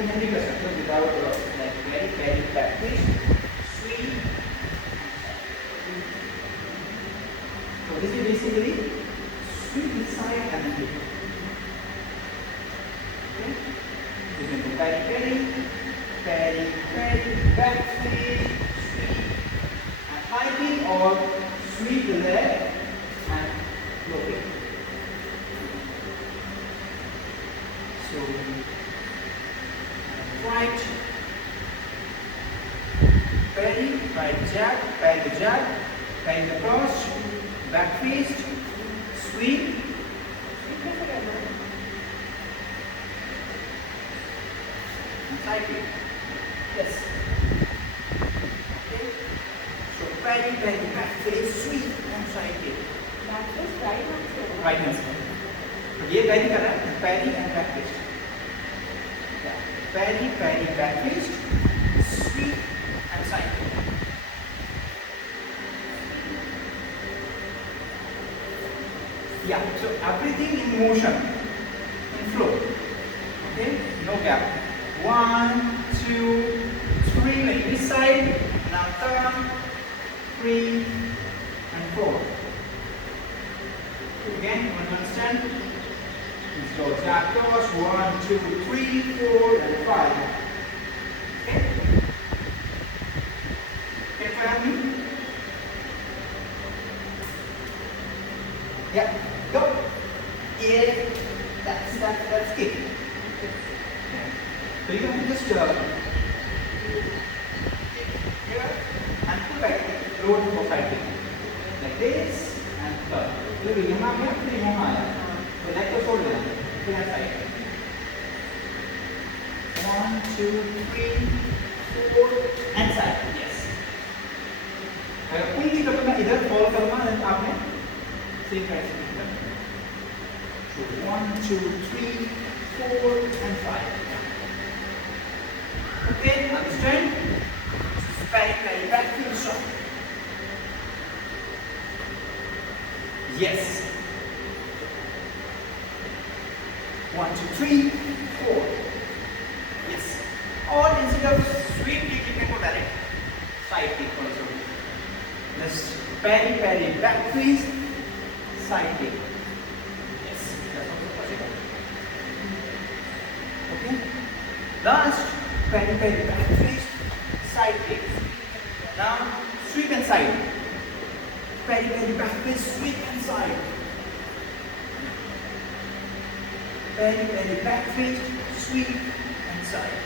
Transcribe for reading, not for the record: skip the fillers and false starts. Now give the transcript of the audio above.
indication, so without like very back twist, sweep. So this is basically sweep inside and flip. Okay. You can do very back twist, sweep and high kick, or sweep the leg and low kick. So right, parry, right jab, parry the jab, parry the cross, back fist, sweep, and side kick. Yes. Okay. So parry, back fist, sweep, and side kick. That is right hand side. Right hand side. तो ये parry कर रहा है, parry and back fist. Parry, back fist, sweep and side kick. Yeah, so everything in motion, in flow. Okay, no gap. 1, 2, 3, like this side, now turn, 3 and 4. Again, you want to understand? Let's go jab cross, 1, 2, 3, 4, and 5. Okay? Can you follow me? Yeah, go. Yeah, that's kick. Okay. So you can just kick here and pull back, load for 5 kick. Like this and turn. Look, यहाँ पे फिर यहाँ आया. तो leg को छोड़ देना. फिर साइड. 1, 2, 3, 4 and side. Yes. अगर उंगली को मैं इधर फॉल करूँगा, then आपने same kind of thing. So 1, 2, 3, 4 and 5. Okay, understand? Parry, back heel shot. Yes. 1, 2, 3, 4. Yes. Or instead of sweep kick, you can go direct side kick also. Let's parry, back twist, side kick. Yes, that's also possible. Okay. Last, parry, back twist, side kick. Now sweep and side. Parry, back twist, sweep and side. Parry, back twist, sweep and side.